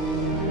Thank you.